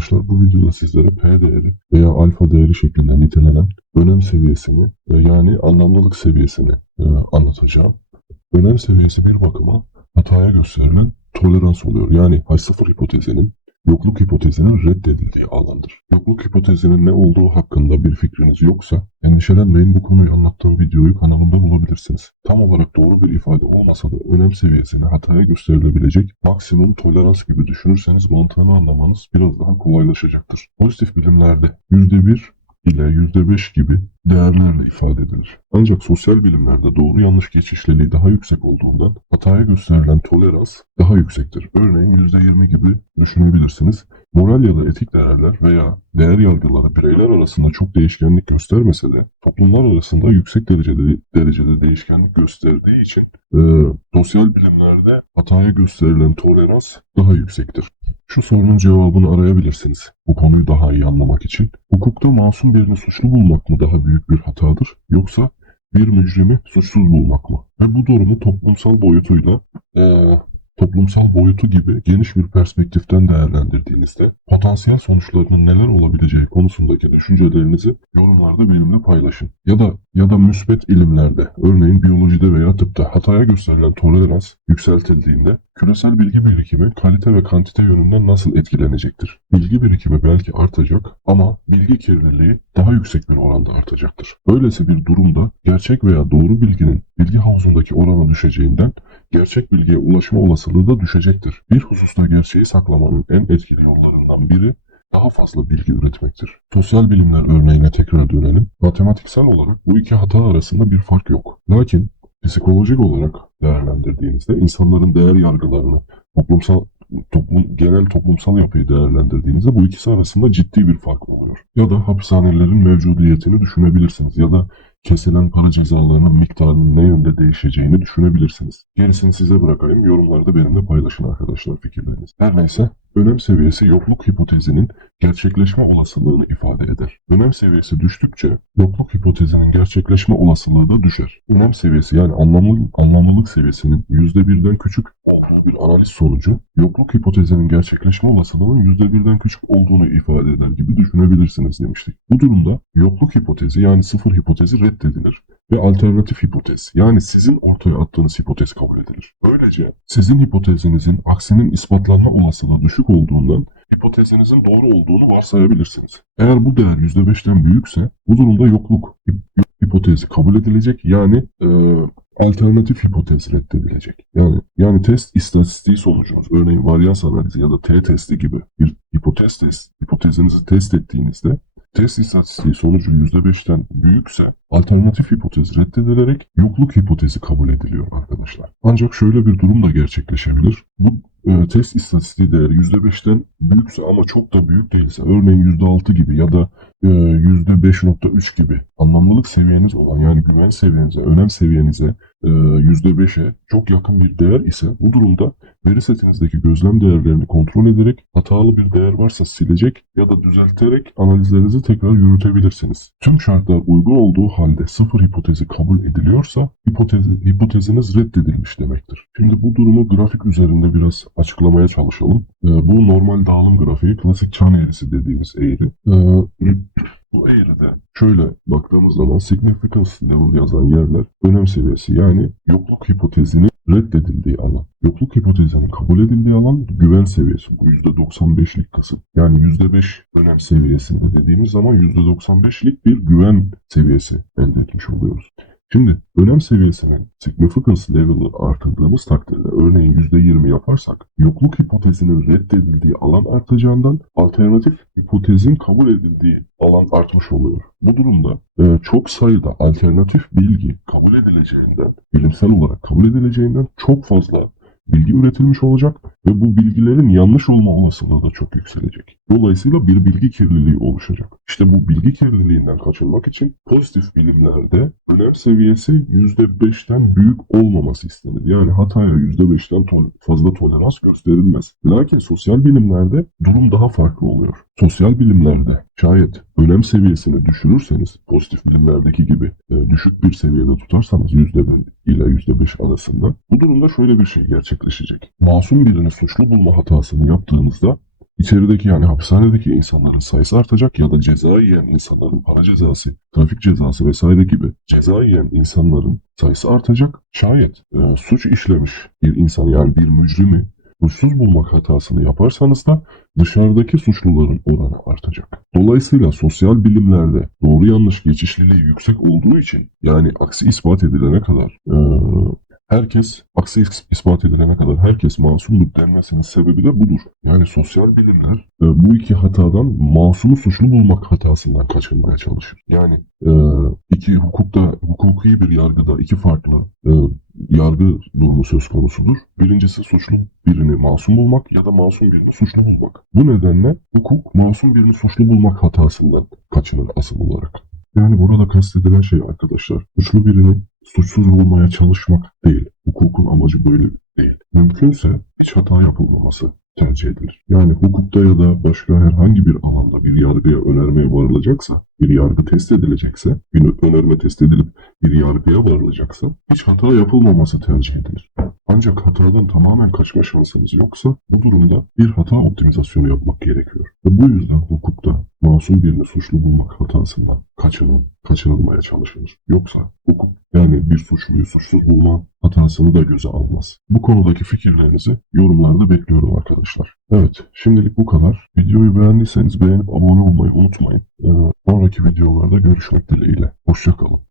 arkadaşlar bu videoda sizlere P değeri veya alfa değeri şeklinde nitelenen önem seviyesini e, yani anlamlılık seviyesini e, anlatacağım. Önem seviyesi bir bakıma hataya gösterilen tolerans oluyor. Yani H0 hipotezinin yokluk hipotezinin reddedildiği alandır. Yokluk hipotezinin ne olduğu hakkında bir fikriniz yoksa endişelenmeyin bu konuyu anlattığım videoyu kanalımda bulabilirsiniz. Tam olarak doğru bir ifade olmasa da önem seviyesine hataya gösterilebilecek maksimum tolerans gibi düşünürseniz mantığını anlamanız biraz daha kolaylaşacaktır. Pozitif bilimlerde %1 ile %5 gibi değerlerle ifade edilir. Ancak sosyal bilimlerde doğru yanlış geçişliliği daha yüksek olduğundan hataya gösterilen tolerans daha yüksektir. Örneğin %20 gibi düşünebilirsiniz. Moral ya da etik değerler veya değer yargıları bireyler arasında çok değişkenlik göstermese de toplumlar arasında yüksek derecede derecede değişkenlik gösterdiği için e, sosyal bilimlerde hataya gösterilen tolerans daha yüksektir. Şu sorunun cevabını arayabilirsiniz. Bu konuyu daha iyi anlamak için. Hukukta masum birini suçlu bulmak mı daha büyük bir hatadır yoksa bir mücrimi suçsuz bulmak mı? Ve bu durumu toplumsal boyutuyla eee, toplumsal boyutu gibi geniş bir perspektiften değerlendirdiğinizde potansiyel sonuçlarının neler olabileceği konusundaki düşüncelerinizi yorumlarda benimle paylaşın. Ya da ya da müsbet ilimlerde, örneğin biyolojide veya tıpta hataya gösterilen tolerans yükseltildiğinde küresel bilgi birikimi kalite ve kantite yönünden nasıl etkilenecektir? Bilgi birikimi belki artacak ama bilgi kirliliği daha yüksek bir oranda artacaktır. Böylesi bir durumda gerçek veya doğru bilginin bilgi havuzundaki oranı düşeceğinden gerçek bilgiye ulaşma olasılığı da düşecektir. Bir hususta gerçeği saklamanın en etkili yollarından biri daha fazla bilgi üretmektir. Sosyal bilimler örneğine tekrar dönelim. Matematiksel olarak bu iki hata arasında bir fark yok. Lakin psikolojik olarak değerlendirdiğinizde insanların değer yargılarını, toplumsal toplum, genel toplumsal yapıyı değerlendirdiğinizde bu ikisi arasında ciddi bir fark oluyor. Ya da hapishanelerin mevcudiyetini düşünebilirsiniz ya da kesilen para cezalarının miktarının ne yönde değişeceğini düşünebilirsiniz. Gerisini size bırakayım. Yorumlarda benimle paylaşın arkadaşlar fikirlerinizi. Her neyse önem seviyesi yokluk hipotezinin gerçekleşme olasılığını ifade eder. Önem seviyesi düştükçe yokluk hipotezinin gerçekleşme olasılığı da düşer. Önem seviyesi yani anlamlı, anlamlılık seviyesinin %1'den küçük olduğu bir analiz sonucu yokluk hipotezinin gerçekleşme olasılığının %1'den küçük olduğunu ifade eder gibi düşünebilirsiniz demiştik. Bu durumda yokluk hipotezi yani sıfır hipotezi reddedilir ve alternatif hipotez yani sizin ortaya attığınız hipotez kabul edilir. Böylece sizin hipotezinizin aksinin ispatlanma olasılığı düşük olduğundan hipotezinizin doğru olduğunu varsayabilirsiniz. Eğer bu değer %5'ten büyükse bu durumda yokluk hip- hipotezi kabul edilecek yani e, alternatif hipotez reddedilecek. Yani yani test istatistiği sonucunuz örneğin varyans analizi ya da T testi gibi bir hipotez test, hipotezinizi test ettiğinizde test istatistiği sonucu %5'ten büyükse alternatif hipotez reddedilerek yokluk hipotezi kabul ediliyor arkadaşlar. Ancak şöyle bir durum da gerçekleşebilir. Bu e, test istatistiği değeri %5'ten büyükse ama çok da büyük değilse örneğin %6 gibi ya da e, %5.3 gibi anlamlılık seviyeniz olan yani güven seviyenize, önem seviyenize %5'e çok yakın bir değer ise bu durumda veri setinizdeki gözlem değerlerini kontrol ederek hatalı bir değer varsa silecek ya da düzelterek analizlerinizi tekrar yürütebilirsiniz. Tüm şartlar uygun olduğu halde sıfır hipotezi kabul ediliyorsa hipotez, hipoteziniz reddedilmiş demektir. Şimdi bu durumu grafik üzerinde biraz açıklamaya çalışalım. E, bu normal dağılım grafiği, klasik çan eğrisi dediğimiz eğri. Bu eğride şöyle baktığımız zaman significance level yazan yerler önem seviyesi yani yokluk hipotezinin reddedildiği alan. Yokluk hipotezinin kabul edildiği alan güven seviyesi. Bu %95'lik kısım. Yani %5 önem seviyesinde dediğimiz zaman %95'lik bir güven seviyesi elde etmiş oluyoruz. Şimdi önem seviyesini significance level'ı artırdığımız takdirde örneğin %20 yaparsak yokluk hipotezinin reddedildiği alan artacağından alternatif hipotezin kabul edildiği alan artmış oluyor. Bu durumda e, çok sayıda alternatif bilgi kabul edileceğinden, bilimsel olarak kabul edileceğinden çok fazla bilgi üretilmiş olacak ve bu bilgilerin yanlış olma olasılığı da çok yükselecek. Dolayısıyla bir bilgi kirliliği oluşacak. İşte bu bilgi kirliliğinden kaçınmak için pozitif bilimlerde önem seviyesi %5'ten büyük olmaması istenir. Yani hataya %5'ten to- fazla tolerans gösterilmez. Lakin sosyal bilimlerde durum daha farklı oluyor. Sosyal bilimlerde şayet önem seviyesini düşürürseniz pozitif bilimlerdeki gibi e, düşük bir seviyede tutarsanız %1 ile %5 arasında bu durumda şöyle bir şey gerçekleşecek. Masum birini suçlu bulma hatasını yaptığınızda içerideki yani hapishanedeki insanların sayısı artacak ya da ceza yiyen insanların para cezası, trafik cezası vesaire gibi ceza yiyen insanların sayısı artacak. Şayet e, suç işlemiş bir insan yani bir mücrimi suçsuz bulmak hatasını yaparsanız da dışarıdaki suçluların oranı artacak. Dolayısıyla sosyal bilimlerde doğru yanlış geçişliliği yüksek olduğu için yani aksi ispat edilene kadar e, herkes aksi is- ispat edilene kadar herkes masumluk denmesinin sebebi de budur. Yani sosyal bilimler e, bu iki hatadan masumu suçlu bulmak hatasından kaçınmaya çalışır. Yani e, iki hukukta hukuki bir yargıda iki farklı e, yargı durumu söz konusudur. Birincisi suçlu birini masum bulmak ya da masum birini suçlu bulmak. Bu nedenle hukuk masum birini suçlu bulmak hatasından kaçınır asıl olarak. Yani burada kastedilen şey arkadaşlar, suçlu birini suçsuz bulmaya çalışmak değil. Hukukun amacı böyle değil. Mümkünse hiç hata yapılmaması tercih edilir. Yani hukukta ya da başka herhangi bir alanda bir yargıya önermeye varılacaksa, bir yargı test edilecekse, bir önerme test edilip bir yargıya varılacaksa hiç hata yapılmaması tercih edilir. Ancak hatadan tamamen kaçma şansınız yoksa bu durumda bir hata optimizasyonu yapmak gerekiyor. Ve bu yüzden hukukta masum birini suçlu bulmak hatasından kaçının, kaçınılmaya çalışılır. Yoksa hukuk yani bir suçluyu suçsuz bulma hatasını da göze almaz. Bu konudaki fikirlerinizi yorumlarda bekliyorum arkadaşlar. Evet, şimdilik bu kadar. Videoyu beğendiyseniz beğenip abone olmayı unutmayın. Ee, sonraki videolarda görüşmek dileğiyle. Hoşçakalın.